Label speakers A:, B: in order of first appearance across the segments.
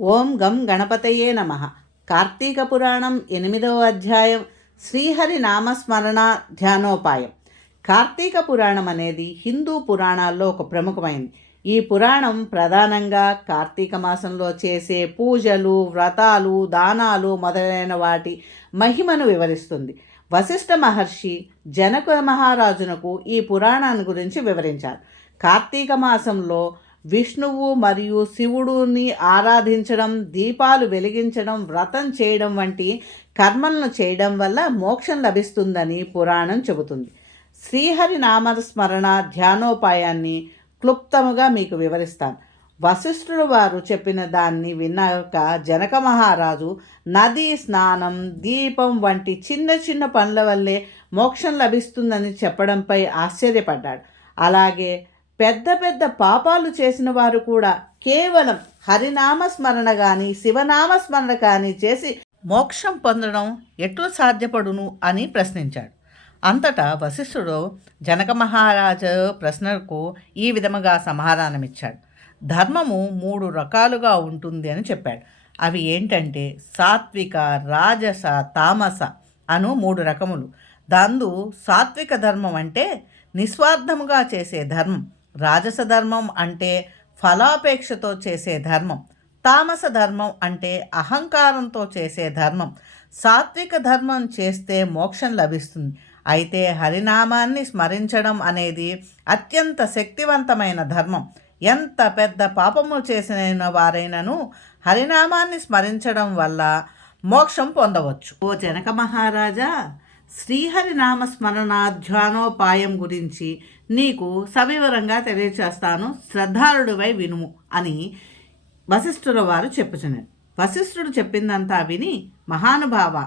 A: ఓం గం గణపతయే నమ. కార్తీక పురాణం ఎనిమిదవ అధ్యాయం శ్రీహరి నామస్మరణ ధ్యానోపాయం కార్తీక పురాణం అనేది హిందూ పురాణాల్లో ఒక ప్రముఖమైనది ఈ పురాణం ప్రధానంగా కార్తీక మాసంలో చేసే పూజలు వ్రతాలు దానాలు మొదలైన వాటి మహిమను వివరిస్తుంది. వశిష్ఠ మహర్షి జనక మహారాజునకు ఈ పురాణాన్ని గురించి వివరించారు. కార్తీక మాసంలో విష్ణువు మరియు శివుడుని ఆరాధించడం దీపాలు వెలిగించడం వ్రతం చేయడం వంటి కర్మలను చేయడం వల్ల మోక్షం లభిస్తుందని పురాణం చెబుతుంది. శ్రీహరి నామస్మరణ ధ్యానోపాయాన్ని క్లుప్తముగా మీకు వివరిస్తాను. వశిష్ఠుడు వారు చెప్పిన దాన్ని విన్నాక జనక మహారాజు నదీ స్నానం దీపం వంటి చిన్న చిన్న పనుల వల్లే మోక్షం లభిస్తుందని చెప్పడంపై ఆశ్చర్యపడ్డాడు. అలాగే పెద్ద పెద్ద పాపాలు చేసిన వారు కూడా కేవలం హరినామస్మరణ కానీ శివనామస్మరణ కానీ చేసి మోక్షం పొందడం ఎట్లు సాధ్యపడును అని ప్రశ్నించాడు. అంతటా వశిష్ఠుడు జనక మహారాజు ప్రశ్నకు ఈ విధముగా సమాధానమిచ్చాడు. ధర్మము మూడు రకాలుగా ఉంటుంది అని చెప్పాడు. అవి ఏంటంటే సాత్విక రాజస తామస అను మూడు రకములు. దందు సాత్విక ధర్మం అంటే నిస్వార్థముగా చేసే ధర్మం. రాజస ధర్మం అంటే ఫలాపేక్షతో చేసే ధర్మం తామస ధర్మం అంటే అహంకారంతో చేసే ధర్మం. సాత్విక ధర్మం చేస్తే మోక్షం లభిస్తుంది. అయితే హరినామాన్ని స్మరించడం అనేది అత్యంత శక్తివంతమైన ధర్మం. ఎంత పెద్ద పాపము చేసిన వారైనను హరినామాన్ని స్మరించడం వల్ల మోక్షం పొందవచ్చు. ఓ జనక మహారాజా శ్రీహరి స్మరణ ధ్యానోపాయం గురించి నీకు సవివరంగా తెలియచేస్తాను. శ్రద్ధాళుడివై వినుము అని వశిష్ఠుల వారు చెప్పుచున్నారు. వశిష్ఠుడు చెప్పిందంతా విని మహానుభావ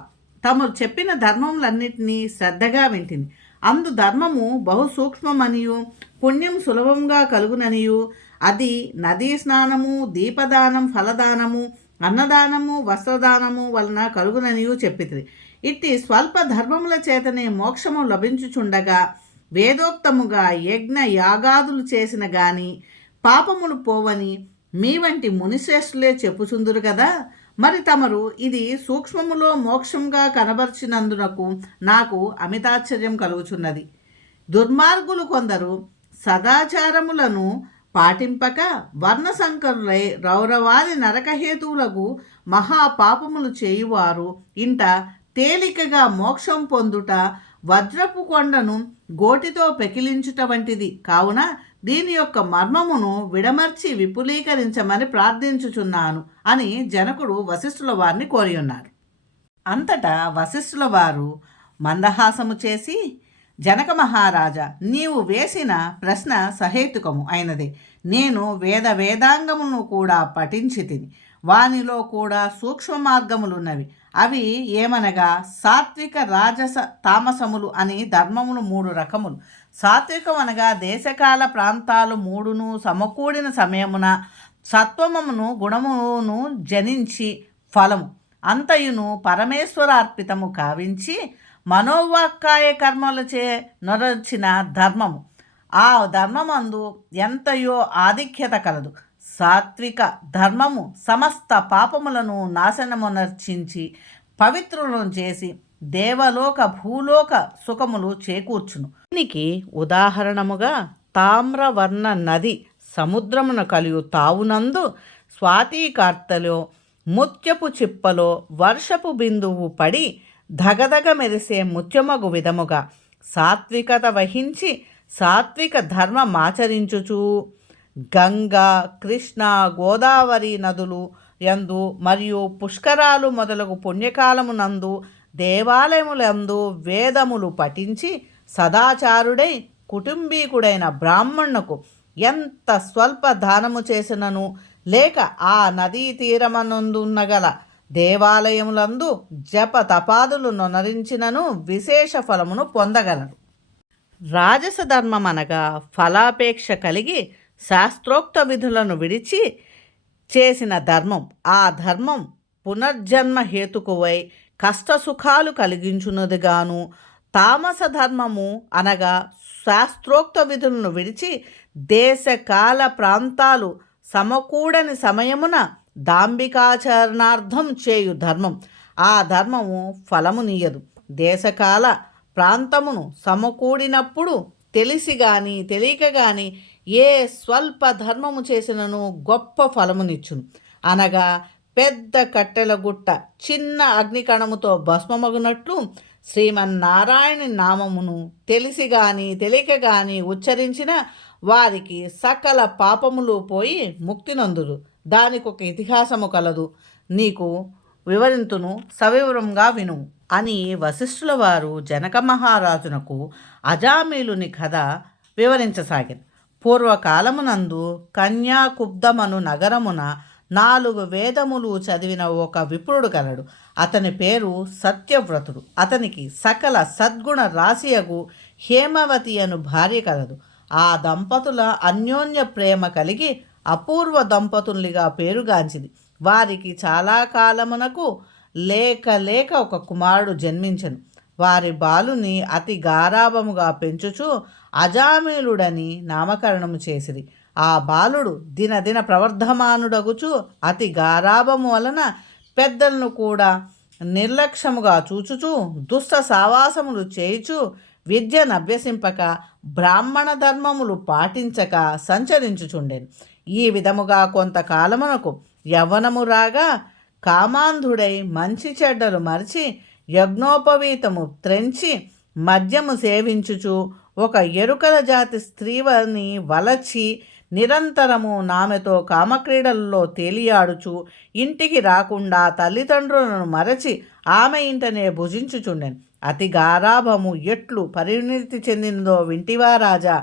A: తమరు చెప్పిన ధర్మములన్నిటినీ శ్రద్ధగా వింటింది అందు ధర్మము బహు సూక్ష్మమనియు పుణ్యం సులభంగా కలుగుననియు. అది నదీ స్నానము దీపదానం ఫలదానము అన్నదానము వస్త్రదానము వలన కలుగుననియు చెప్పితిరి. ఇట్టి స్వల్ప ధర్మముల చేతనే మోక్షము లభించుచుండగా వేదోక్తముగా యజ్ఞ యాగాదులు చేసిన గాని పాపములు పోవని మీ వంటి మునిశ్రేష్ఠులే చెప్పుచుందురు కదా? మరి తమరు ఇది సూక్ష్మములో మోక్షంగా కనబర్చినందునకు నాకు అమితాశ్చర్యం కలుగుచున్నది. దుర్మార్గులు కొందరు సదాచారములను పాటింపక వర్ణశంకరులై రౌరవాది నరకహేతువులకు మహాపాపములు చేయువారు. ఇంట తేలికగా మోక్షం పొందుట వజ్రపు కొండను గోటితో పెకిలించుట వంటిది. కావున దీని యొక్క మర్మమును విడమర్చి విపులీకరించమని ప్రార్థించుచున్నాను అని జనకుడు వశిష్ఠుల వారిని కోరి ఉన్నారు. అంతటా వశిష్ఠుల వారు మందహాసము చేసి జనక మహారాజా నీవు వేసిన ప్రశ్న సహేతుకము అయినది. నేను వేద వేదాంగమును కూడా పఠించి తిని వానిలో కూడా సూక్ష్మ మార్గములున్నవి. అవి ఏమనగా సాత్విక రాజస తామసములు అని ధర్మములు మూడు రకములు. సాత్వికం అనగా దేశకాల ప్రాంతాలు మూడును సమకూడిన సమయమున సత్వమును గుణమును జనించి ఫలము. అంతయును పరమేశ్వరార్పితము కావించి మనోవాక్కాయ కర్మలచే నొరచిన ధర్మము. ఆ ధర్మమందు ఎంతయో ఆధిక్యత కలదు. సాత్విక ధర్మము సమస్త పాపములను నాశనమునర్చించి పవిత్రులను చేసి దేవలోక భూలోక సుఖములు చేకూర్చును. దీనికి ఉదాహరణముగా తామ్రవర్ణ నది సముద్రమున కలియు తావునందు స్వాతీకార్తలో ముత్యపు చిప్పలో వర్షపు బిందువు పడి ధగధగ మెరిసే ముత్యమగు విధముగా సాత్వికత వహించి సాత్విక ధర్మమాచరించుచూ గంగా కృష్ణ గోదావరి నదులు యందు మరియు పుష్కరాలు మొదలగు పుణ్యకాలమునందు దేవాలయములందు వేదములు పఠించి సదాచారుడై కుటుంబీకుడైన బ్రాహ్మణుకు ఎంత స్వల్ప దానము చేసినను లేక ఆ నదీ తీరమనందున్నగల దేవాలయములందు జప తపాదులు నొనరించినను విశేష ఫలమును పొందగలరు. రాజస ధర్మం అనగా ఫలాపేక్ష కలిగి శాస్త్రోక్త విధులను విడిచి చేసిన ధర్మం ఆ ధర్మం పునర్జన్మ హేతుకువై కష్టసుఖాలు కలిగించున్నదిగాను. తామస ధర్మము అనగా శాస్త్రోక్త విధులను విడిచి దేశకాల ప్రాంతాలు సమకూడని సమయమున దాంబికాచరణార్థం చేయు ధర్మం. ఆ ధర్మము ఫలమునీయదు దేశకాల ప్రాంతమును సమకూడినప్పుడు తెలిసి గాని తెలియక గాని ఏ స్వల్ప ధర్మము చేసినను గొప్ప ఫలమునిచ్చును. అనగా పెద్ద కట్టెల గుట్ట చిన్న అగ్నికణముతో భస్మమగునట్లు శ్రీమన్నారాయణ నామమును తెలిసి గాని తెలియక గాని ఉచ్చరించిన వారికి సకల పాపములు పోయి ముక్తి నందురు దానికి ఒక ఇతిహాసము కలదు. నీకు వివరింతును సవివరంగా విను అని వశిష్ఠుల వారు జనక మహారాజునకు అజామీలుని కథ వివరించసాగింది పూర్వకాలమునందు కన్యాకుబ్దమను నగరమున నాలుగు వేదములు చదివిన ఒక విప్రుడు కలడు. అతని పేరు సత్యవ్రతుడు. అతనికి సకల సద్గుణ రాశియగు హేమవతి అను భార్య కలదు. ఆ దంపతుల అన్యోన్య ప్రేమ కలిగి అపూర్వ దంపతులుగా పేరుగాంచింది. వారికి చాలా కాలమునకు లేక లేక ఒక కుమారుడు జన్మించను. వారి బాలుని అతి గారాభముగా పెంచుచు అజామీలుడని నామకరణము చేసిరి. ఆ బాలుడు దినదిన ప్రవర్ధమానుడగుచు అతి గారాభము వలన పెద్దలను కూడా నిర్లక్ష్యముగా చూచుచు దుష్ట సావాసములు చేయుచు విద్యను అభ్యసింపక బ్రాహ్మణ ధర్మములు పాటించక సంచరించుచుండెను. ఈ విధముగా కొంతకాలమునకు యవ్వనము రాగా కామాంధుడై మంచి చెడ్డలు మరిచి యజ్ఞోపవీతము త్రెంచి మద్యము సేవించుచు ఒక ఎరుకల జాతి స్త్రీవని వలచి నిరంతరము నామెతో కామక్రీడల్లో తేలియాడుచు ఇంటికి రాకుండా తల్లిదండ్రులను మరచి ఆమె ఇంటనే భుజించుచుండెను. అతి గారాభము ఎట్లు పరిణితి చెందిందో వింటివా రాజా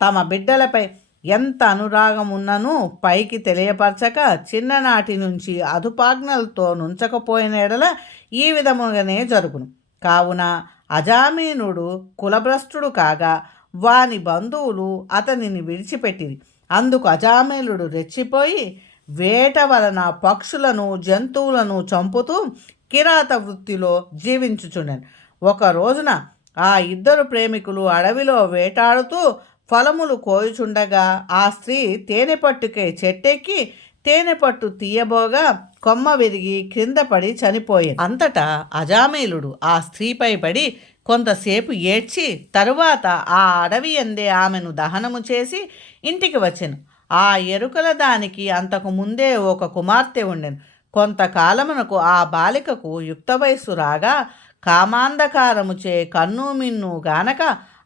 A: తమ బిడ్డలపై ఎంత అనురాగం ఉన్ననూ పైకి తెలియపరచక చిన్ననాటి నుంచి అదుపాజ్ఞలతో నుంచకపోయిన ఎడల ఈ విధముగానే జరుగును. కావున అజామీనుడు కులభ్రష్టుడు కాగా వాని బంధువులు అతనిని విడిచిపెట్టిరి. అందుకు అజామీలుడు రెచ్చిపోయి వేట వలన పక్షులను జంతువులను చంపుతూ కిరాత వృత్తిలో జీవించుచుండెను. ఒక రోజున ఆ ఇద్దరు ప్రేమికులు అడవిలో వేటాడుతూ ఫలములు కోయుచుండగా ఆ స్త్రీ తేనె పట్టుకే చెట్టెక్కి తేనె పట్టు తీయబోగా కొమ్మ విరిగి క్రింద పడి చనిపోయింది. అంతటా అజామేలుడు ఆ స్త్రీపై పడి కొంతసేపు ఏడ్చి తరువాత ఆ అడవి ఎందే ఆమెను దహనము చేసి ఇంటికి వచ్చెను. ఆ ఎరుకల దానికి అంతకు ముందే ఒక కుమార్తె ఉండెను. కొంతకాలమునకు ఆ బాలికకు యుక్త వయస్సు రాగా కామాంధకారముచే కన్ను మిన్ను గానక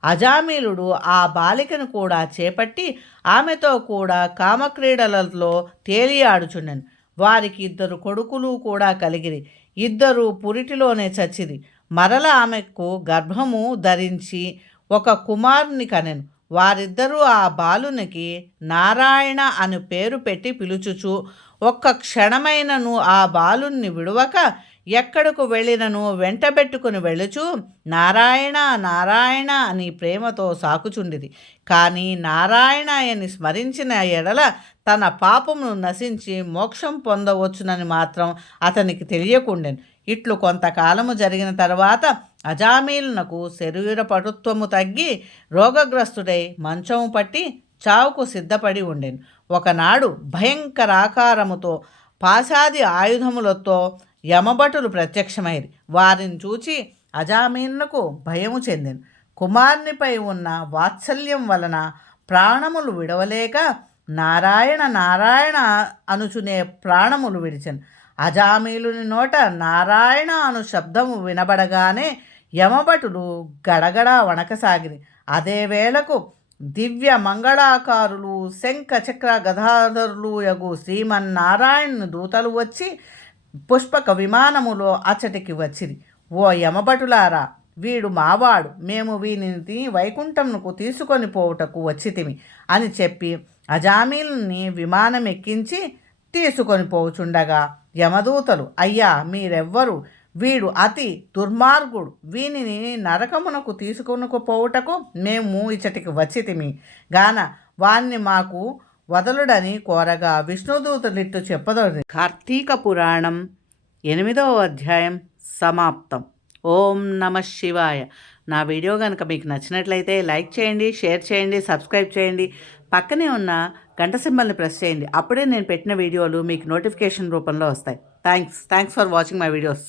A: అజామీలుడు ఆ బాలికను కూడా చేపట్టి ఆమెతో కూడా కామక్రీడలలో తేలియాడుచుండెను. వారికి ఇద్దరు కొడుకులు కూడా కలిగిరి. ఇద్దరు పురిటిలోనే చచ్చిరి. మరల ఆమెకు గర్భము ధరించి ఒక కుమారుని కనెను. వారిద్దరూ ఆ బాలునికి నారాయణ అని పేరు పెట్టి పిలుచుచు ఒక్క క్షణమైనను ఆ బాలుని విడువక ఎక్కడకు వెళ్ళినను వెంటబెట్టుకుని వెళ్ళుచు నారాయణ నారాయణ అని ప్రేమతో సాకుచుండిది. కానీ నారాయణ అని స్మరించిన ఎడల తన పాపమును నశించి మోక్షం పొందవచ్చునని మాత్రం అతనికి తెలియకుండెను. ఇట్లు కొంతకాలము జరిగిన తర్వాత అజామీలునకు శరీర పటుత్వము తగ్గి రోగగ్రస్తుడై మంచము పట్టి చావుకు సిద్ధపడి ఉండెను. ఒకనాడు భయంకర ఆకారముతో పాశాది ఆయుధములతో యమభటులు ప్రత్యక్షమైరి. వారిని చూచి అజామీనులకు భయము చెందిను. కుమారునిపై ఉన్న వాత్సల్యం వలన ప్రాణములు విడవలేక నారాయణ నారాయణ అనుచునే ప్రాణములు విడిచను. అజామీలుని నోట నారాయణ అను శబ్దము వినబడగానే యమభటులు గడగడ వణకసాగిరి. అదే వేళకు దివ్య మంగళాకారులు శంఖ చక్ర గదాధరులు యగు శ్రీమన్నారాయణ దూతలు వచ్చి పుష్పక విమానములో అచ్చటికి వచ్చిరి. ఓ యమభటులారా వీడు మావాడు మేము వీనిని వైకుంఠంకు తీసుకొని పోవుటకు వచ్చితిమి అని చెప్పి అజామీల్ని విమానం ఎక్కించి తీసుకొని పోచుండగా యమదూతలు అయ్యా మీరెవ్వరు? వీడు అతి దుర్మార్గుడు వీనిని నరకమునకు తీసుకొనుకుపోవుటకు మేము ఇచ్చటికి వచ్చితిమి. గాన వాణ్ణి మాకు వదలుడని కోరగా విష్ణుదూతులిట్టు చెప్పదోది కార్తీక పురాణం ఎనిమిదవ అధ్యాయం సమాప్తం. ఓం నమ శివాయ. నా వీడియో కనుక మీకు నచ్చినట్లయితే లైక్ చేయండి షేర్ చేయండి సబ్స్క్రైబ్ చేయండి. పక్కనే ఉన్న గంట సింబల్ని ప్రెస్ చేయండి. అప్పుడే నేను పెట్టిన వీడియోలు మీకు నోటిఫికేషన్ రూపంలో వస్తాయి. Thanks. Thanks for watching my videos.